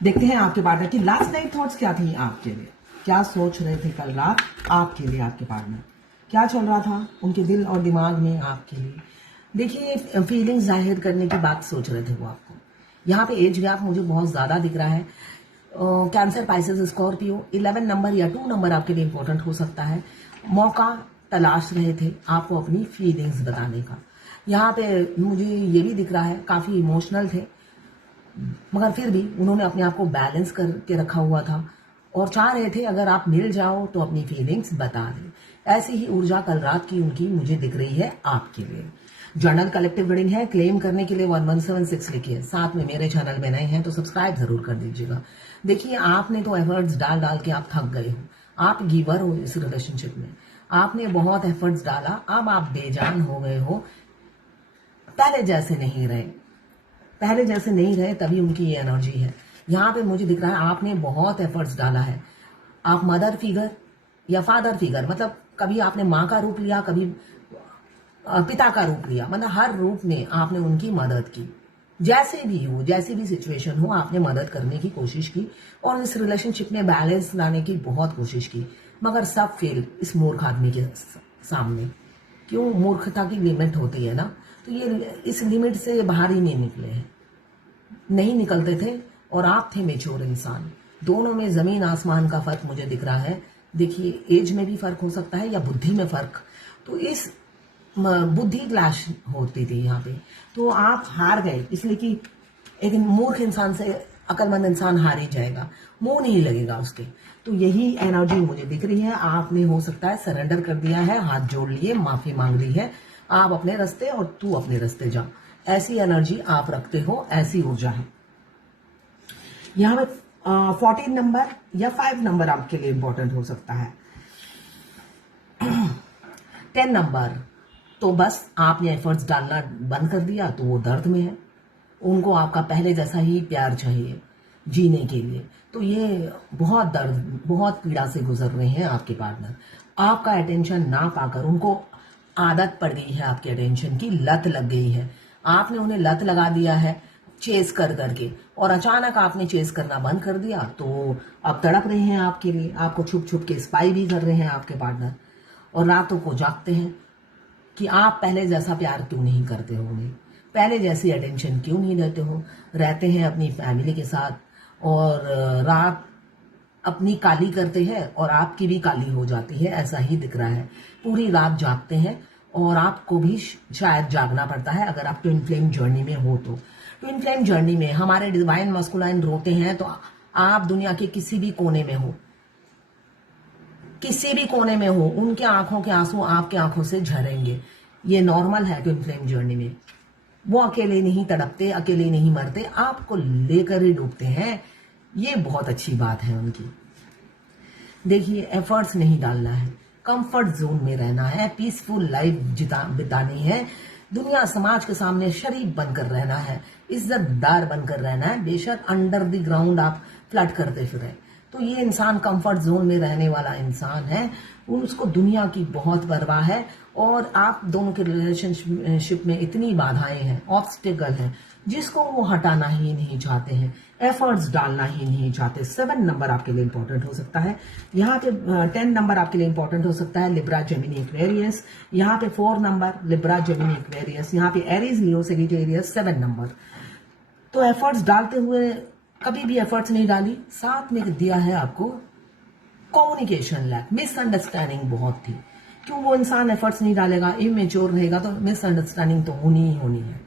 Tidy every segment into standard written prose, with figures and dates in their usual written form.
देखते हैं आपके पार्टनर की लास्ट नाइट थॉट्स क्या थी आपके लिए, क्या सोच रहे थे कल रात आपके लिए, आपके पार्टनर क्या चल रहा था उनके दिल और दिमाग में आपके लिए। देखिए फीलिंग्स जाहिर करने की बात सोच रहे थे वो आपको। यहाँ पे एज गैप मुझे बहुत ज्यादा दिख रहा है। कैंसर, पाइसेस, स्कॉर्पियो, 11 नंबर या 2 नंबर आपके लिए इंपॉर्टेंट हो सकता है। मौका तलाश रहे थे आपको अपनी फीलिंग्स बताने का। यहाँ पे मुझे ये भी दिख रहा है काफी इमोशनल थे, मगर फिर भी उन्होंने अपने आप को बैलेंस करके रखा हुआ था और चाह रहे थे अगर आप मिल जाओ तो अपनी फीलिंग्स बता दें। ऐसी ही ऊर्जा कल रात की उनकी मुझे दिख रही है आपके लिए। जर्नल कलेक्टिव रीडिंग है, क्लेम करने के लिए 1176 लिखिए। साथ में मेरे चैनल में नए हैं तो सब्सक्राइब जरूर कर दीजिएगा। देखिए आपने तो एफर्ट्स डाल डाल के आप थक गए हो, आप गिवर हो इस रिलेशनशिप में, आपने बहुत एफर्ट्स डाला, अब आप बेजान हो गए हो, पहले जैसे नहीं रहे, पहले जैसे नहीं रहे, तभी उनकी ये एनर्जी है। यहाँ पे मुझे दिख रहा है आपने बहुत एफर्ट्स डाला है। आप मदर फिगर या फादर फिगर, मतलब कभी आपने माँ का रूप लिया, कभी पिता का रूप लिया, मतलब हर रूप में आपने उनकी मदद की। जैसे भी हो, जैसी भी सिचुएशन हो, आपने मदद करने की कोशिश की और इस रिलेशनशिप में बैलेंस लाने की बहुत कोशिश की, मगर सब फेल इस मूर्ख आदमी के सामने। क्यों? मूर्खता की लिमिट होती है ना, तो ये इस लिमिट से बाहर ही नहीं निकले हैं, नहीं निकलते थे। और आप थे मेच्योर इंसान। दोनों में जमीन आसमान का फर्क मुझे दिख रहा है। देखिए एज में भी फर्क हो सकता है या बुद्धि में फर्क, तो इस बुद्धि क्लैश होती थी यहाँ पे, तो आप हार गए इसलिए कि एक मूर्ख इंसान से अकलमंद इंसान हार ही जाएगा, मुंह नहीं लगेगा उसके। तो यही एनर्जी मुझे दिख रही है। आपने हो सकता है सरेंडर कर दिया है, हाथ जोड़ लिए, माफी मांग ली है, आप अपने रास्ते और तू अपने रास्ते जा, ऐसी एनर्जी आप रखते हो, ऐसी ऊर्जा है। यहाँ पे 14 नंबर या 5 नंबर आपके लिए इंपॉर्टेंट हो सकता है। 10 नंबर तो बस आपने एफर्ट्स डालना बंद कर दिया, तो वो दर्द में है, उनको आपका पहले जैसा ही प्यार चाहिए जीने के लिए। तो ये बहुत दर्द, बहुत पीड़ा से गुजर रहे हैं आपके पार्टनर। आपका अटेंशन ना पाकर उनको आदत पड़ गई है, आपके अटेंशन की लत लग गई है। आपने उन्हें लत लगा दिया है चेस कर करके, और अचानक आपने चेस करना बंद कर दिया, तो अब तड़प रहे हैं आपके लिए, आपको छुप छुप के स्पाई भी कर रहे हैं आपके पार्टनर, और रातों को जागते हैं कि आप पहले जैसा प्यार क्यों नहीं करते हो उन्हें, पहले जैसी अटेंशन क्यों नहीं देते हो। रहते हैं अपनी फैमिली के साथ और रात अपनी काली करते हैं और आपकी भी काली हो जाती है, ऐसा ही दिख रहा है। पूरी रात जागते हैं और आपको भी शायद जागना पड़ता है अगर आप ट्विन फ्लेम जर्नी में हो तो। ट्विन फ्लेम जर्नी में हमारे डिवाइन मस्कुलाइन रोते हैं, तो आप दुनिया के किसी भी कोने में हो, किसी भी कोने में हो, उनके आंखों के आंसू आपके आंखों से झरेंगे। ये नॉर्मल है ट्विन फ्लेम जर्नी में। वो अकेले नहीं तड़पते, अकेले नहीं मरते, आपको लेकर ही डूबते हैं। ये बहुत अच्छी बात है उनकी। देखिए एफर्ट्स नहीं डालना है, कंफर्ट जोन में रहना है, पीसफुल लाइफ बितानी है, दुनिया समाज के सामने शरीफ बनकर रहना है, इज्जतदार बनकर रहना है, बेशक अंडर द ग्राउंड आप फ्लड करते फिरे। तो ये इंसान कंफर्ट जोन में रहने वाला इंसान है, उसको दुनिया की बहुत परवाह है। और आप दोनों के रिलेशनशिप में इतनी बाधाएं हैं, ऑब्स्टिकल हैं, जिसको वो हटाना ही नहीं चाहते हैं, एफर्ट्स डालना ही नहीं चाहते। 7 नंबर आपके लिए इंपॉर्टेंट हो सकता है। यहाँ पे 10 नंबर आपके लिए इंपॉर्टेंट हो सकता है, लिब्रा, जेमिनी, एक्वेरियस। यहाँ पे 4 नंबर लिब्रा, जेमिनी, एक्वेरियस। यहाँ पे एरीज, लियो, सेजिटेरियस 7 नंबर। तो एफर्ट्स डालते हुए कभी भी एफर्ट्स नहीं डाली, साथ में दिया है आपको कम्युनिकेशन लैक, मिसअंडरस्टैंडिंग बहुत थी। क्यों? वो इंसान एफर्ट्स नहीं डालेगा, इमेच्योर रहेगा, तो मिसअंडरस्टैंडिंग तो होनी ही होनी है।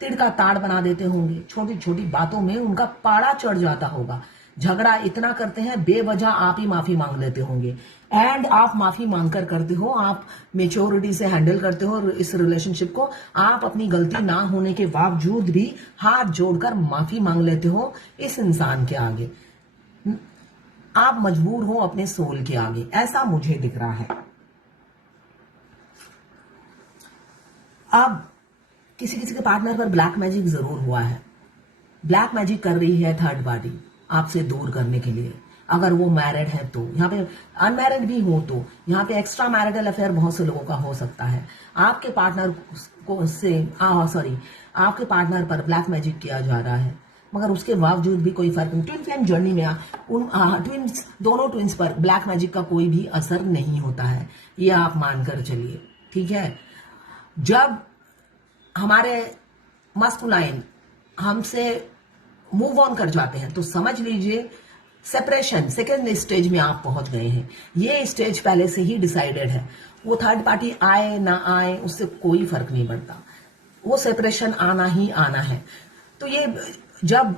तिड़का ताड़ बना देते होंगे, छोटी छोटी बातों में उनका पारा चढ़ जाता होगा, झगड़ा इतना करते हैं, बेवजह आप ही माफी मांग लेते होंगे। एंड आप माफी मांगकर करते हो, आप मेच्योरिटी से हैंडल करते हो इस रिलेशनशिप को। आप अपनी गलती ना होने के बावजूद भी हाथ जोड़कर माफी मांग लेते हो इस इंसान के आगे। आप मजबूर हो अपने सोल के आगे, ऐसा मुझे दिख रहा है। अब किसी किसी के पार्टनर पर ब्लैक मैजिक जरूर हुआ है, ब्लैक मैजिक कर रही है थर्ड पार्टी आपसे दूर करने के लिए। अगर वो मैरिड है तो, यहाँ पे अनमैरिड भी हो तो, यहाँ पे एक्स्ट्रा मैरिटल अफेयर बहुत से लोगों का हो सकता है। आपके पार्टनर को से आपके पार्टनर पर ब्लैक मैजिक किया जा रहा है, मगर उसके बावजूद भी कोई फर्क नहीं। ट्विन फ्लेम जर्नी में दोनों ट्विंस पर ब्लैक मैजिक का कोई भी असर नहीं होता है, ये आप मानकर चलिए, ठीक है। जब हमारे मस्कुलाइन हमसे मूव ऑन कर जाते हैं तो समझ लीजिए सेपरेशन सेकेंड स्टेज में आप पहुंच गए हैं। ये स्टेज पहले से ही डिसाइडेड है, वो थर्ड पार्टी आए ना आए उससे कोई फर्क नहीं पड़ता, वो सेपरेशन आना ही आना है। तो ये जब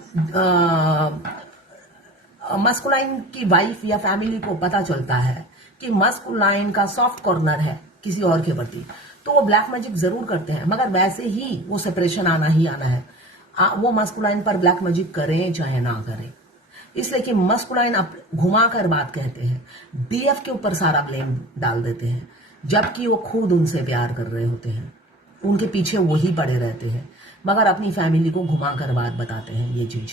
मस्कुलाइन की वाइफ या फैमिली को पता चलता है कि मस्कुलाइन का सॉफ्ट कॉर्नर है किसी और के प्रति, तो वो ब्लैक मैजिक जरूर करते हैं, मगर वैसे ही वो सेपरेशन आना ही आना है। वो मस्कुलाइन पर ब्लैक मैजिक करें चाहे ना करें, इसलिए कि मस्कुलाइन आप घुमा कर बात कहते हैं, डीएफ के ऊपर सारा ब्लेम डाल देते हैं, जबकि वो खुद उनसे प्यार कर रहे होते हैं, उनके पीछे वही पड़े रहते हैं, मगर अपनी फैमिली को घुमा कर बात बताते हैं ये चीज।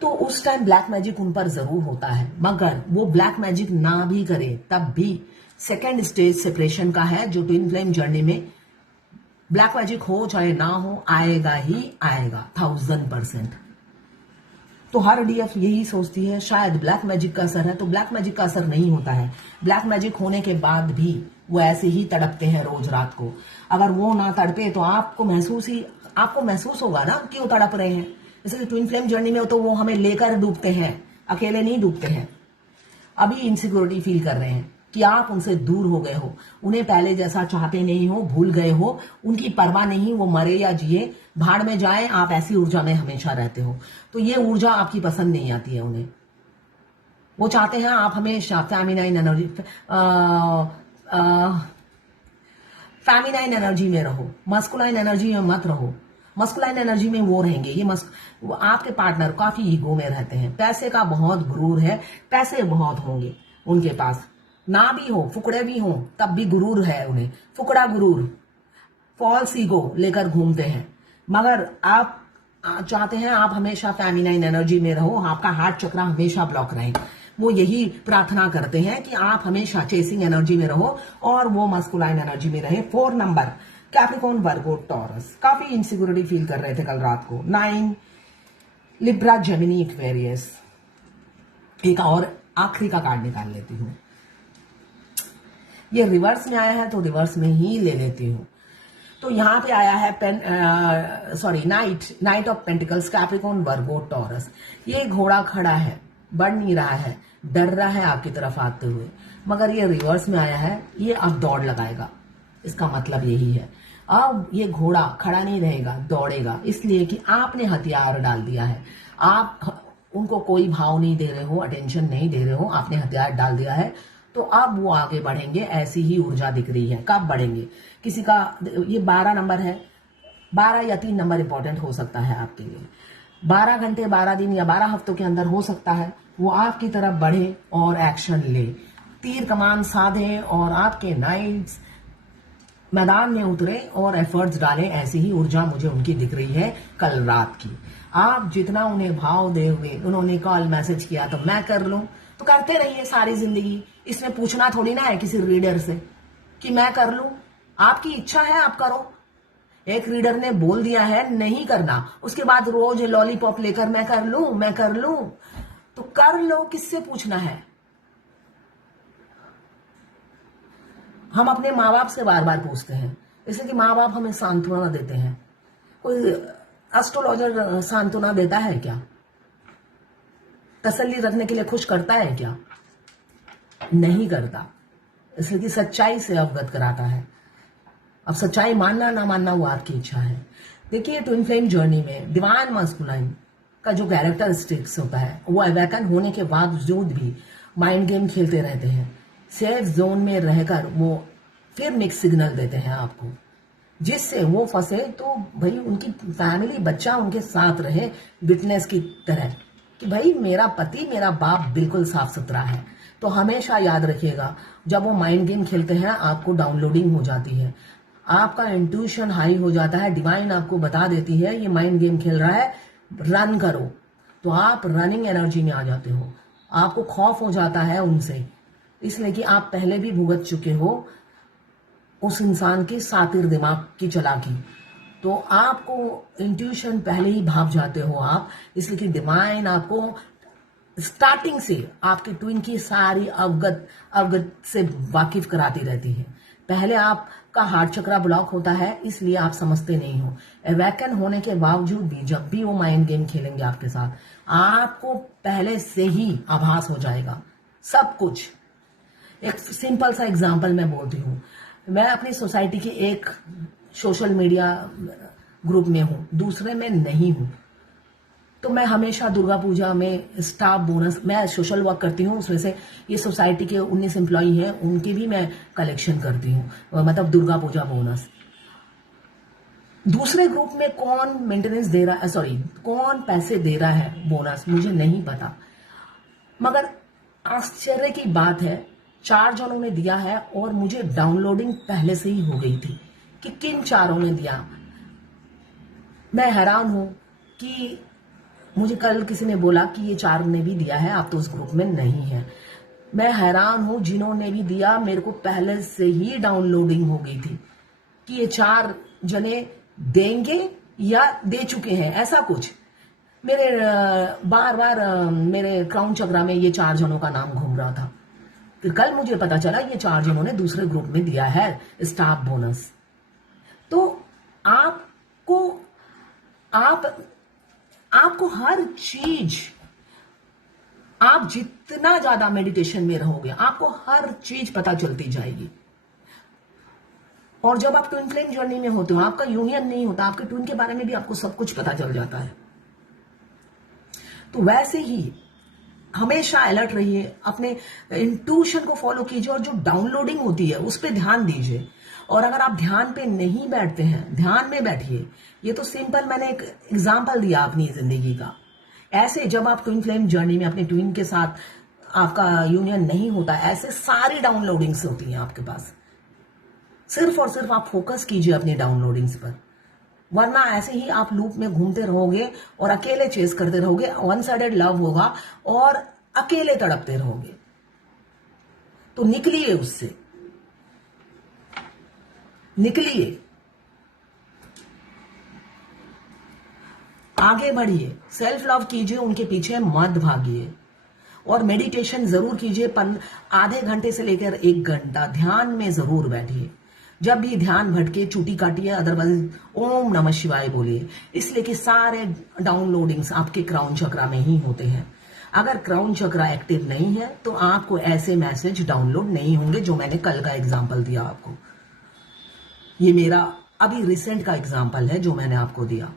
तो उस टाइम ब्लैक मैजिक उन पर जरूर होता है, मगर वो ब्लैक मैजिक ना भी करे तब भी सेकेंड स्टेज सेपरेशन का है, जो ट्विन फ्लेम जर्नी में ब्लैक मैजिक हो चाहे ना हो आएगा ही आएगा 1000%। तो हर डीएफ यही सोचती है शायद ब्लैक मैजिक का असर है, तो ब्लैक मैजिक का असर नहीं होता है। ब्लैक मैजिक होने के बाद भी वो ऐसे ही तड़पते हैं रोज रात को। अगर वो ना तड़पे तो आपको महसूस होगा ना कि वो तड़प रहे हैं। इसलिए ट्विन फ्लेम जर्नी में तो वो हमें लेकर डूबते हैं, अकेले नहीं डूबते हैं। अभी इनसिक्योरिटी फील कर रहे हैं कि आप उनसे दूर हो गए हो, उन्हें पहले जैसा चाहते नहीं हो, भूल गए हो, उनकी परवाह नहीं, वो मरे या जिए भाड़ में जाए, आप ऐसी ऊर्जा में हमेशा रहते हो। तो ये ऊर्जा आपकी पसंद नहीं आती है उन्हें। वो चाहते हैं आप हमेशा फेमिनाइन एनर्जी में रहो, मस्कुलाइन एनर्जी में मत रहो। मस्कुलाइन एनर्जी में वो रहेंगे, वो आपके पार्टनर काफी ईगो में रहते हैं, पैसे का बहुत गुरूर है, पैसे बहुत होंगे उनके पास, ना भी हो फुकड़े भी हो तब भी गुरूर है उन्हें, फुकड़ा गुरूर, फॉल्स ईगो लेकर घूमते हैं। मगर आप चाहते हैं आप हमेशा फेमिनाइन एनर्जी में रहो, आपका हार्ट चक्र हमेशा ब्लॉक रहे। वो यही प्रार्थना करते हैं कि आप हमेशा चेसिंग एनर्जी में रहो और वो मस्कुलाइन एनर्जी में रहे। 4 नंबर कैप्रिकॉर्न वर्गो टॉरस, काफी इनसिक्योरिटी फील कर रहे थे कल रात को। 9 लिब्रा जेमिनी एक्वेरियस। एक और आखिरी का कार्ड निकाल लेती हूँ, ये रिवर्स में आया है तो रिवर्स में ही ले लेती हूँ। तो यहाँ पे आया है night of pentacles, Capricorn Virgo taurus. ये घोड़ा खड़ा है, बढ़ नहीं रहा है, डर रहा है आपकी तरफ आते हुए, मगर ये रिवर्स में आया है, ये अब दौड़ लगाएगा। इसका मतलब यही है अब ये घोड़ा खड़ा नहीं रहेगा, दौड़ेगा, इसलिए कि आपने हथियार डाल दिया है। आप उनको कोई भाव नहीं दे रहे हो, अटेंशन नहीं दे रहे हो, आपने हथियार डाल दिया है, तो अब वो आगे बढ़ेंगे। ऐसी ही ऊर्जा दिख रही है। कब बढ़ेंगे? किसी का ये 12 नंबर है, 12 या 3 नंबर इंपॉर्टेंट हो सकता है आपके लिए। 12 घंटे, 12 दिन या 12 हफ्तों के अंदर हो सकता है वो आपकी तरफ बढ़े और एक्शन ले, तीर कमान साधे और आपके नाइट्स मैदान में उतरे और एफर्ट्स डालें। ऐसी ही ऊर्जा मुझे उनकी दिख रही है कल रात की। आप जितना उन्हें भाव दे हुए, उन्होंने कॉल मैसेज किया तो मैं कर लूं, तो करते रहिए सारी जिंदगी। इसमें पूछना थोड़ी ना है किसी रीडर से कि मैं कर लूं, आपकी इच्छा है आप करो। एक रीडर ने बोल दिया है नहीं करना, उसके बाद रोज लॉलीपॉप लेकर मैं कर लूं, तो कर लो, किससे पूछना है। हम अपने माँ बाप से बार बार पूछते हैं, इसलिए कि माँ बाप हमें सांत्वना देते हैं। कोई एस्ट्रोलॉजर सांत्वना देता है क्या? तसल्ली रखने के लिए खुश करता है क्या? नहीं करता, इसलिए कि सच्चाई से अवगत कराता है। अब सच्चाई मानना ना मानना वो आपकी इच्छा है। देखिए ट्विन फ्लेम जर्नी में डिवाइन मस्कुलाइन का जो कैरेक्टरिस्टिक्स होता है, वो अवेकन होने के बावजूद भी माइंड गेम खेलते रहते हैं। सेफ जोन में रहकर वो फिर मिक्स सिग्नल देते हैं आपको, जिससे वो फंसे तो भाई उनकी फैमिली, बच्चा उनके साथ रहे विटनेस की तरह कि भाई मेरा पति, मेरा बाप बिल्कुल साफ सुथरा है। तो हमेशा याद रखिएगा, जब वो माइंड गेम खेलते हैं आपको डाउनलोडिंग हो जाती है, आपका इंट्यूशन हाई हो जाता है, डिवाइन आपको बता देती है ये माइंड गेम खेल रहा है, रन करो, तो आप रनिंग एनर्जी में आ जाते हो। आपको खौफ हो जाता है उनसे, इसलिए कि आप पहले भी भुगत चुके हो उस इंसान की सातिर दिमाग की चालाकी। तो आपको इंट्यूशन पहले ही भाप जाते हो आप, इसलिए कि डिवाइन आपको स्टार्टिंग से आपके ट्विन की सारी अवगत से वाकिफ कराती रहती है। पहले आपका हार्ट चक्रा ब्लॉक होता है, इसलिए आप समझते नहीं हो। अवेकन होने के बावजूद भी जब भी वो माइंड गेम खेलेंगे आपके साथ, आपको पहले से ही आभास हो जाएगा सब कुछ। एक सिंपल सा एग्जांपल मैं बोलती हूँ। मैं अपनी सोसाइटी के एक सोशल मीडिया ग्रुप में हूँ, दूसरे में नहीं हूँ। तो मैं हमेशा दुर्गा पूजा में स्टाफ बोनस, मैं सोशल वर्क करती हूँ, उसमें से ये सोसाइटी के 19 एम्प्लॉई हैं, उनके भी मैं कलेक्शन करती हूँ, मतलब दुर्गा पूजा बोनस। दूसरे ग्रुप में कौन मेंटेनेंस दे रहा है, सॉरी कौन पैसे दे रहा है बोनस, मुझे नहीं पता। मगर आश्चर्य की बात है 4 जनों ने दिया है और मुझे डाउनलोडिंग पहले से ही हो गई थी कि किन 4 ने दिया। मैं हैरान हूं कि मुझे कल किसी ने बोला कि ये 4 ने भी दिया है, आप तो उस ग्रुप में नहीं है। मैं हैरान हूं, जिन्होंने भी दिया मेरे को पहले से ही डाउनलोडिंग हो गई थी कि ये 4 जने देंगे या दे चुके हैं, ऐसा कुछ। मेरे बार बार मेरे क्राउन चक्रा में ये 4 जनों का नाम घूम रहा था। फिर कल मुझे पता चला ये 4 जनों ने दूसरे ग्रुप में दिया है स्टाफ बोनस। तो आपको हर चीज, आप जितना ज्यादा मेडिटेशन में रहोगे आपको हर चीज पता चलती जाएगी। और जब आप ट्विन फ्लेम जर्नी में होते हो, आपका यूनियन नहीं होता, आपके ट्विन के बारे में भी आपको सब कुछ पता चल जाता है। तो वैसे ही हमेशा अलर्ट रहिए, अपने इंट्यूशन को फॉलो कीजिए और जो डाउनलोडिंग होती है उस पर ध्यान दीजिए। और अगर आप ध्यान पे नहीं बैठते हैं, ध्यान में बैठिए। ये तो सिंपल मैंने एक एग्जांपल दिया अपनी जिंदगी का। ऐसे जब आप ट्विन फ्लेम जर्नी में अपने ट्विन के साथ आपका यूनियन नहीं होता, ऐसे सारी डाउनलोडिंग्स होती हैं आपके पास। सिर्फ और सिर्फ आप फोकस कीजिए अपनी डाउनलोडिंग्स पर, वरना ऐसे ही आप लूप में घूमते रहोगे और अकेले चेस करते रहोगे, वन साइडेड लव होगा और अकेले तड़पते रहोगे। तो निकलिए उससे, निकलिए, आगे बढ़िए, सेल्फ लव कीजिए, उनके पीछे मत भागिए। और मेडिटेशन जरूर कीजिए, आधे घंटे से लेकर 1 घंटा ध्यान में जरूर बैठिए। जब भी ध्यान भटके चूटी काटिए, अदरवाइज ओम नमः शिवाय बोलिए, इसलिए कि सारे डाउनलोडिंग्स आपके क्राउन चक्रा में ही होते हैं। अगर क्राउन चक्रा एक्टिव नहीं है तो आपको ऐसे मैसेज डाउनलोड नहीं होंगे जो मैंने कल का एग्जांपल दिया आपको। ये मेरा अभी रिसेंट का एग्जांपल है जो मैंने आपको दिया।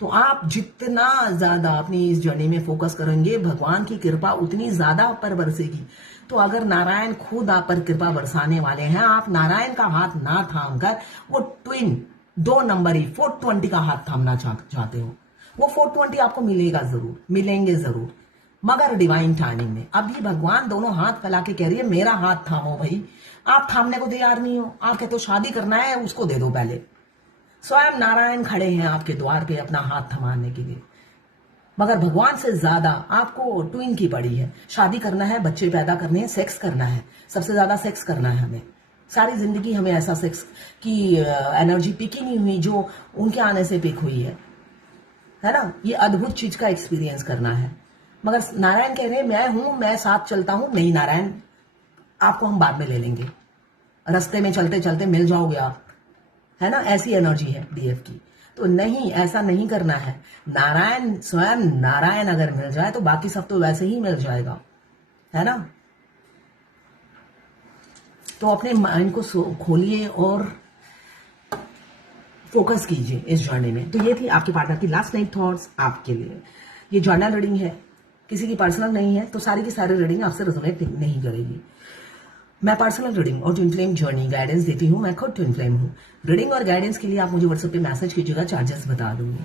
तो आप जितना ज्यादा अपनी इस जर्नी में फोकस करेंगे, भगवान की कृपा उतनी ज्यादा आप पर बरसेगी। तो अगर नारायण खुद आप पर कृपा बरसाने वाले हैं, आप नारायण का हाथ ना थाम कर वो ट्विन 2 नंबरी 420 का हाथ थामना चाहते हो, वो 420 आपको मिलेगा जरूर, मिलेंगे जरूर, मगर डिवाइन टाइमिंग में। अभी भगवान दोनों हाथ फैला के कह रही है मेरा हाथ थामो भाई। आप थामने को तैयार नहीं हो, आप कहते हो शादी करना है उसको दे दो पहले। स्वयं नारायण खड़े हैं आपके द्वार पे अपना हाथ थमाने के लिए, मगर भगवान से ज्यादा आपको ट्विन की पड़ी है। शादी करना है, बच्चे पैदा करने हैं, सेक्स करना है, सबसे ज्यादा सेक्स करना है हमें। सारी जिंदगी हमें ऐसा सेक्स की एनर्जी पिक ही नहीं हुई जो उनके आने से पिक हुई है ना। ये अद्भुत चीज का एक्सपीरियंस करना है। मगर नारायण कह रहे हैं मैं हूं, मैं साथ चलता हूं। नहीं नारायण, आपको हम बाद में ले लेंगे, रास्ते में चलते चलते मिल जाओगे आप, है ना। ऐसी एनर्जी है डीएफ की। तो नहीं, ऐसा नहीं करना है। नारायण, स्वयं नारायण अगर मिल जाए तो बाकी सब तो वैसे ही मिल जाएगा, है ना। तो अपने माइंड को खोलिए और फोकस कीजिए इस जर्नी में। तो ये थी आपके पार्टनर की लास्ट नाइट थॉट्स आपके लिए। ये जर्नल रीडिंग है, किसी की पर्सनल नहीं है, तो सारी की सारी रीडिंग आपसे रेजोनेट नहीं करेगी। मैं पर्सनल रीडिंग और ट्विन फ्लेम जर्नी गाइडेंस देती हूँ। मैं खुद ट्विन फ्लेम हूँ। रीडिंग और गाइडेंस के लिए आप मुझे व्हाट्सएप पे मैसेज कीजिएगा, चार्जेस बता दूंगी।